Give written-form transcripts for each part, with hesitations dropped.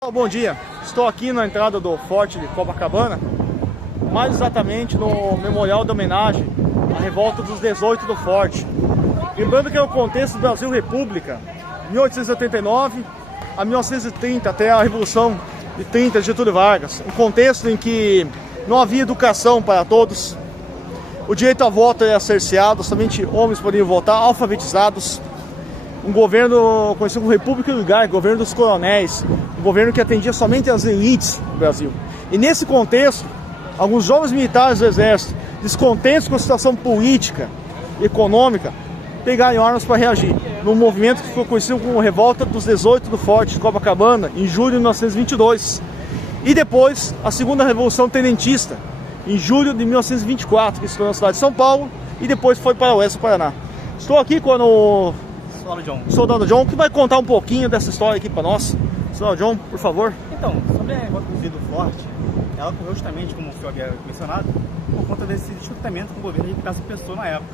Bom dia, estou aqui na entrada do Forte de Copacabana, mais exatamente no memorial de homenagem à revolta dos 18 do Forte. Lembrando que é o contexto do Brasil República, 1889 a 1930, até a Revolução de 30 de Getúlio Vargas. Um contexto em que não havia educação para todos, o direito a voto era cerceado, somente homens podiam votar, alfabetizados. Um governo conhecido como República Oligarca, governo dos coronéis, um governo que atendia somente as elites do Brasil. E nesse contexto, alguns jovens militares do Exército, descontentes com a situação política e econômica, pegaram armas para reagir, num movimento que ficou conhecido como Revolta dos 18 do Forte de Copacabana, em julho de 1922. E depois, a Segunda Revolução Tenentista, em julho de 1924, que se tornou na cidade de São Paulo, e depois foi para o oeste do Paraná. Estou aqui com o Soldado John, que vai contar um pouquinho dessa história aqui para nós. Soldado John, por favor. Então, sobre a revolta do Forte, ela ocorreu justamente, como o senhor havia mencionado, por conta desse descontentamento com o governo de Cássio Pessoa na época.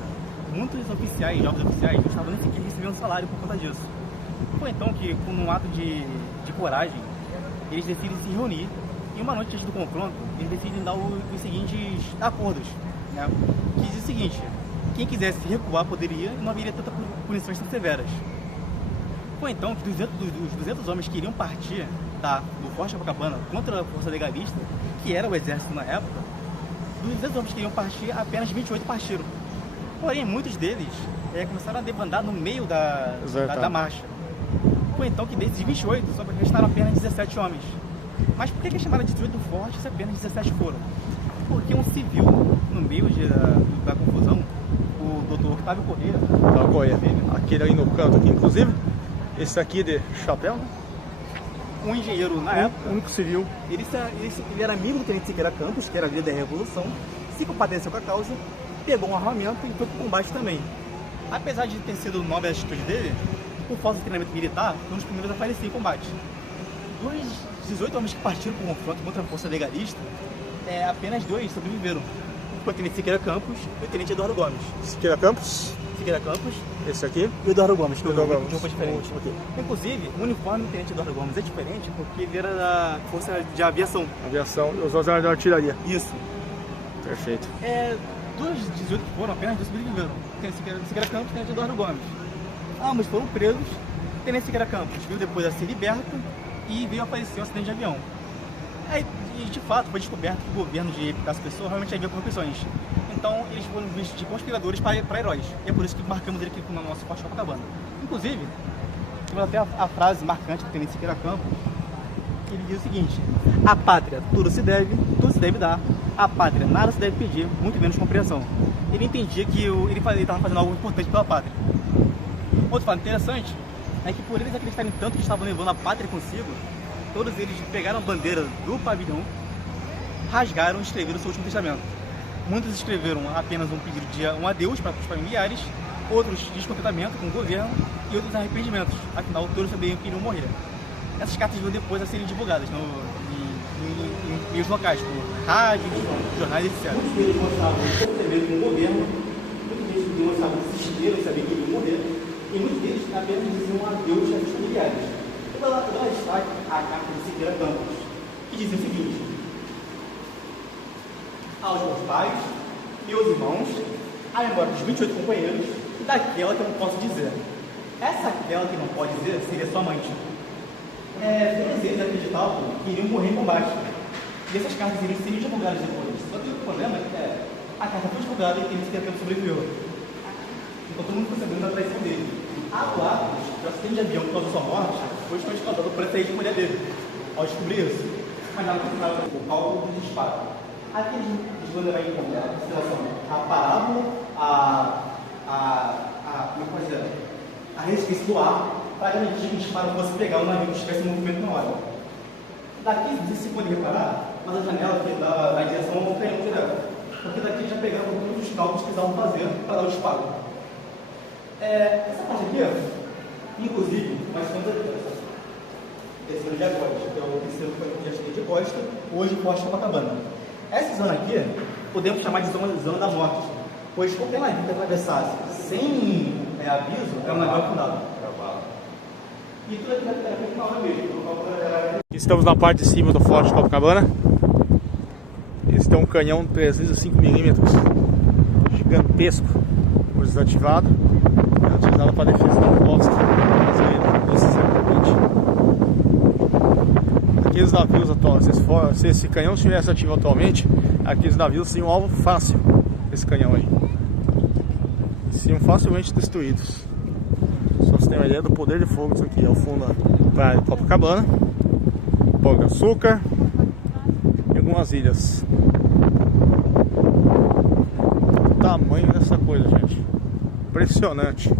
Muitos oficiais, jovens oficiais, não estavam nem sequer recebendo salário por conta disso. Foi então que, com um ato de coragem, eles decidem se reunir e uma noite antes do confronto, eles decidem dar os seguintes acordos, né? Que diz o seguinte: quem quisesse recuar poderia e não haveria tanta punições tão severas. Foi então que os 200 homens que iriam partir do Forte de Copacabana contra a força legalista, que era o exército na época, dos 200 homens que iriam partir, apenas 28 partiram. Porém, muitos deles começaram a debandar no meio da marcha. Foi então que desses 28 só restaram apenas 17 homens. Mas por que chamaram de 18 do Forte se apenas 17 foram? Porque um civil, no meio da confusão, o Dr. Octávio Corrêa, aquele aí no canto aqui, inclusive, esse aqui de chapéu, um engenheiro na época, único civil, ele era amigo do Tenente Siqueira Campos, que era líder da Revolução, se compadeceu com a causa, pegou um armamento e foi para o combate também. Apesar de ter sido nobre a atitude dele, por falta de treinamento militar, foi um dos primeiros a falecer em combate. Dos 18 homens que partiram para o confronto contra a força legalista, apenas 2 sobreviveram. Foi o Tenente Siqueira Campos e o Tenente Eduardo Gomes. Siqueira Campos, esse aqui, e o Eduardo Gomes, que Eduardo o Gomes, jogo diferente. Inclusive, o uniforme do Tenente Eduardo Gomes é diferente porque ele era da Força de Aviação. os olhos da artilharia. Isso. Perfeito. Dos 18 que foram, apenas 2 sobreviveram. O Tenente Siqueira Campos e o Tenente Eduardo Gomes. Ambos foram presos. O Tenente Siqueira Campos veio depois a ser liberto e veio a falecer em um acidente de avião. E de fato foi descoberto que o governo de Cássio Pessoa realmente havia corrupções. Então eles foram vistos de conspiradores para heróis. E é por isso que marcamos ele aqui no nosso Forte de Copacabana. Inclusive, temos até a frase marcante do Tenente Siqueira Campos, que ele diz o seguinte: a pátria tudo se deve dar, a pátria nada se deve pedir, muito menos compreensão. Ele entendia que ele estava fazendo algo importante pela pátria. Outro fato interessante é que por eles acreditarem tanto que estavam levando a pátria consigo, todos eles pegaram a bandeira do pavilhão, rasgaram e escreveram o seu último testamento. Muitos escreveram apenas um pedido de um adeus para os familiares, outros descontentamento com o governo e outros arrependimentos. Afinal, todos também queriam morrer. Essas cartas vão depois a serem divulgadas em meios locais, como rádios, jornais, etc. Muitos deles mostravam comprometimento com o governo, muitos deles mostravam desespero em saber que iriam morrer, e muitos deles apenas diziam adeus a seus familiares. Eu vou dar destaque à carta de Siqueira Campos, que dizia o seguinte: aos meus pais, meus irmãos, à memória dos 28 companheiros e daquela que eu não posso dizer. Essa aquela que não pode dizer seria sua amante. Todos eles acreditavam que iriam morrer em combate. E essas cartas iriam ser divulgadas depois. Só que o problema é que a carta foi divulgada e Tenente Siqueira Campos sobreviveu. Então todo mundo ficou sabendo da traição dele. Há boatos que o acidente de avião que causou sua morte foi causado por essa ex-mulher dele. Ao descobrir isso, mas nada funcionava o cálculo do disparo. Aqui eles vão levar em conta a situação, a parábola, a resistência do ar, para garantir que o disparo fosse pegar o navio que estivesse em movimento na hora. Daqui, não sei se pode reparar, mas a janela que dá na direção ao canhão direto. Porque daqui já pegaram todos os cálculos que precisavam fazer para dar o disparo. Essa parte aqui, inclusive, nós temos aqui, terceiro de agosto, que é o terceiro que já cheguei de Costa, hoje Forte de Copacabana. Essa zona aqui, podemos chamar de zona da morte, pois qualquer navio que atravessasse sem aviso, é um navio afundado. E tudo aqui era feito na hora mesmo. Estamos na parte de cima do Forte de Copacabana. Esse tem um canhão 305mm gigantesco, foi desativado. É utilizado para defesa da costa brasileira. Aqueles navios atuais, se esse canhão estivesse ativo atualmente, aqueles navios seriam um alvo fácil desse canhão aí. Seriam facilmente destruídos. Só pra você ter uma ideia do poder de fogo disso aqui. É o fundo da praia de Copacabana, Pão de Açúcar e algumas ilhas. O tamanho dessa coisa, gente, impressionante.